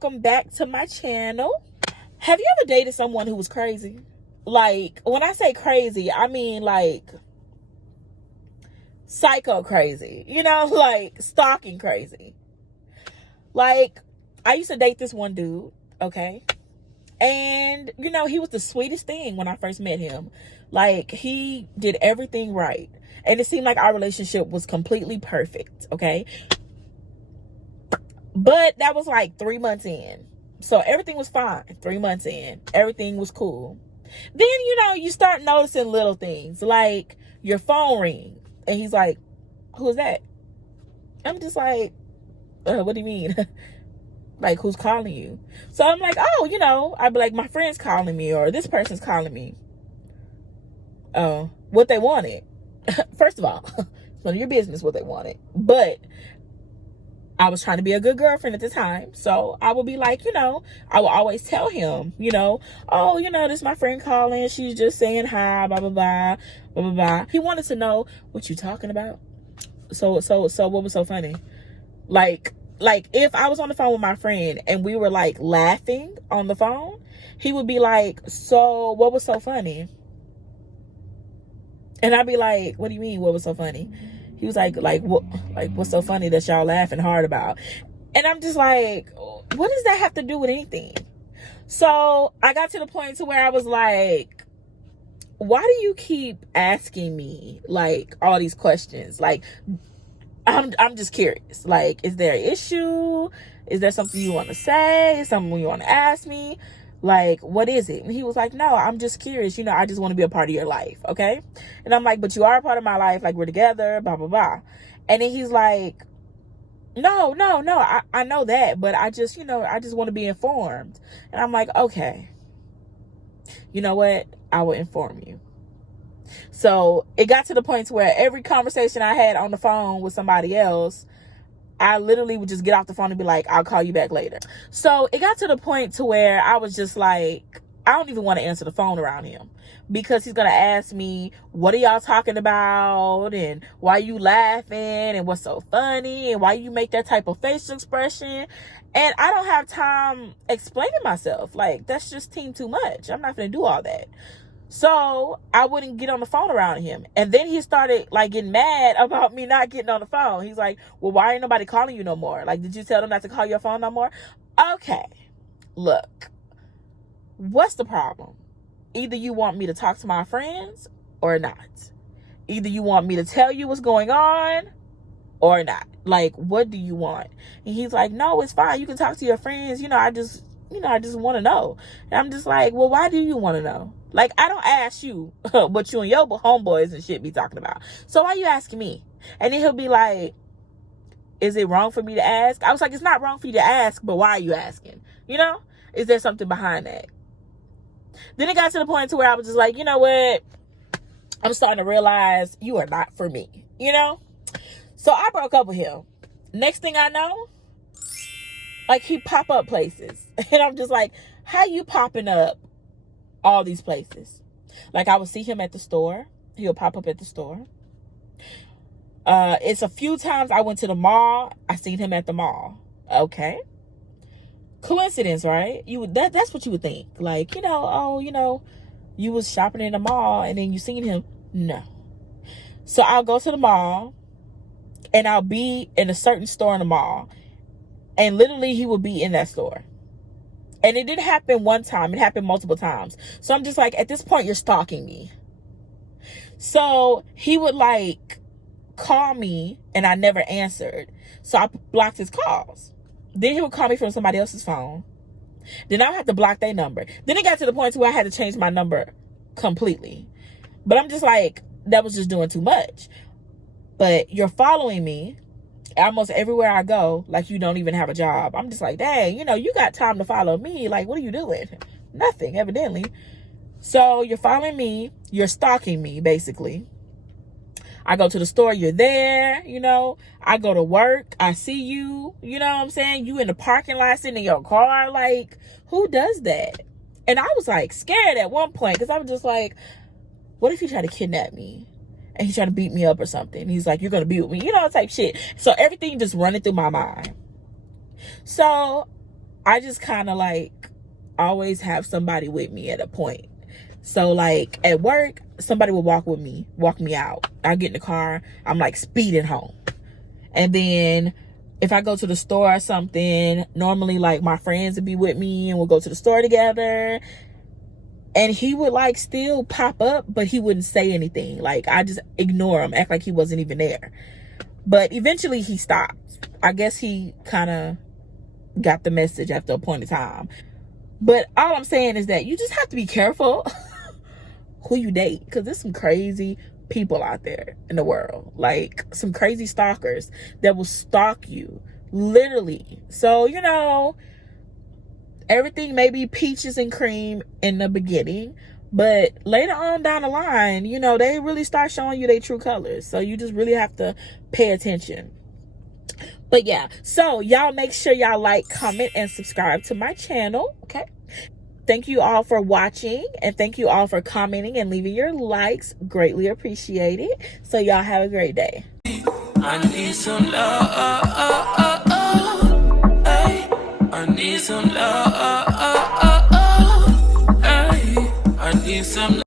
welcome back to my channel. Have you ever dated someone who was crazy? Like, when I say crazy, I mean like psycho crazy, you know, like stalking crazy. Like, I used to date this one dude, okay? And, you know, he was the sweetest thing when I first met him. Like, he did everything right. And it seemed like our relationship was completely perfect, okay? But that was like 3 months in. So everything was fine. 3 months in. Everything was cool. Then, you know, you start noticing little things. Like, your phone rings. And he's like, who's that? I'm just like, what do you mean? Like, who's calling you? So I'm like, oh, you know, I'd be like, my friend's calling me, or this person's calling me. Oh, what they wanted. First of all, it's none of your business what they wanted. But I was trying to be a good girlfriend at the time. So I would be like, you know, I would always tell him, you know, oh, you know, this is my friend calling. She's just saying hi, blah, blah, blah, blah, blah, blah. He wanted to know what you talking about. So what was so funny? Like if I was on the phone with my friend and we were like laughing on the phone, he would be like, so what was so funny? And I'd be like, what do you mean, what was so funny? He was like, what's so funny that y'all laughing hard about? And I'm just like, what does that have to do with anything? So I got to the point to where I was like, why do you keep asking me like all these questions? Like, I'm just curious. Like, is there an issue? Is there something you want to say? Something you want to ask me? Like, what is it? And he was like, no, I'm just curious. You know, I just want to be a part of your life. Okay. And I'm like, but you are a part of my life. Like, we're together, blah, blah, blah. And then he's like, no, I know that, but I just, you know, I just want to be informed. And I'm like, okay, you know what? I will inform you. So it got to the point where every conversation I had on the phone with somebody else, I literally would just get off the phone and be like, I'll call you back later. So it got to the point to where I was just like, I don't even want to answer the phone around him, because he's going to ask me, what are y'all talking about? And why you laughing? And what's so funny? And why you make that type of facial expression? And I don't have time explaining myself. Like, that's just too much. I'm not going to do all that. So I wouldn't get on the phone around him. And then he started like getting mad about me not getting on the phone. He's like, well, why ain't nobody calling you no more? Like, did you tell them not to call your phone no more? Okay, look, what's the problem? Either you want me to talk to my friends or not. Either you want me to tell you what's going on or not. Like, what do you want? And he's like, no, it's fine. You can talk to your friends. I just want to know. And I'm just like, well, why do you want to know? Like, I don't ask you what you and your homeboys and shit be talking about. So why you asking me? And then he'll be like, is it wrong for me to ask? I was like, it's not wrong for you to ask, but why are you asking? You know? Is there something behind that? Then it got to the point to where I was just like, you know what? I'm starting to realize you are not for me. You know? So I broke up with him. Next thing I know, like, he pop up places. And I'm just like, how you popping up all these places? Like, I would see him at the store. He'll pop up at the store. It's a few times I went to the mall. I seen him at the mall. Okay. Coincidence, right? That's what you would think. Like, you was shopping in the mall and then you seen him. No. So I'll go to the mall and I'll be in a certain store in the mall. And literally, he would be in that store. And it didn't happen one time. It happened multiple times. So I'm just like, at this point, you're stalking me. So he would, like, call me, and I never answered. So I blocked his calls. Then he would call me from somebody else's phone. Then I would have to block their number. Then it got to the point where I had to change my number completely. But I'm just like, that was just doing too much. But you're following me almost everywhere I go, like you don't even have a job. I'm just like, dang, you got time to follow me. Like, what are you doing? Nothing, evidently. So you're following me. You're stalking me, basically. I go to the store, you're there, I go to work, I see you, you know what I'm saying? You in the parking lot, sitting in your car. Like, who does that? And I was like scared at one point, because I was just like, what if he tried to kidnap me? And he's trying to beat me up or something. He's like, you're going to be with me, type shit. So everything just running through my mind. So I just kind of like always have somebody with me at a point. So like at work, somebody will walk me out. I get in the car, I'm like speeding home. And then if I go to the store or something, normally like my friends would be with me and we'll go to the store together. And he would like still pop up, but he wouldn't say anything. Like I just ignore him, act like he wasn't even there. But eventually he stopped. I guess he kind of got the message after a point in time. But all I'm saying is that you just have to be careful who you date, because there's some crazy people out there in the world, like some crazy stalkers that will stalk you literally. So you know, everything may be peaches and cream in the beginning, but later on down the line, you know, they really start showing you their true colors. So you just really have to pay attention. But yeah, so y'all make sure y'all like, comment, and subscribe to my channel, okay? Thank you all for watching, and thank you all for commenting and leaving your likes. Greatly appreciated. So y'all have a great day. I need some love. I need some love.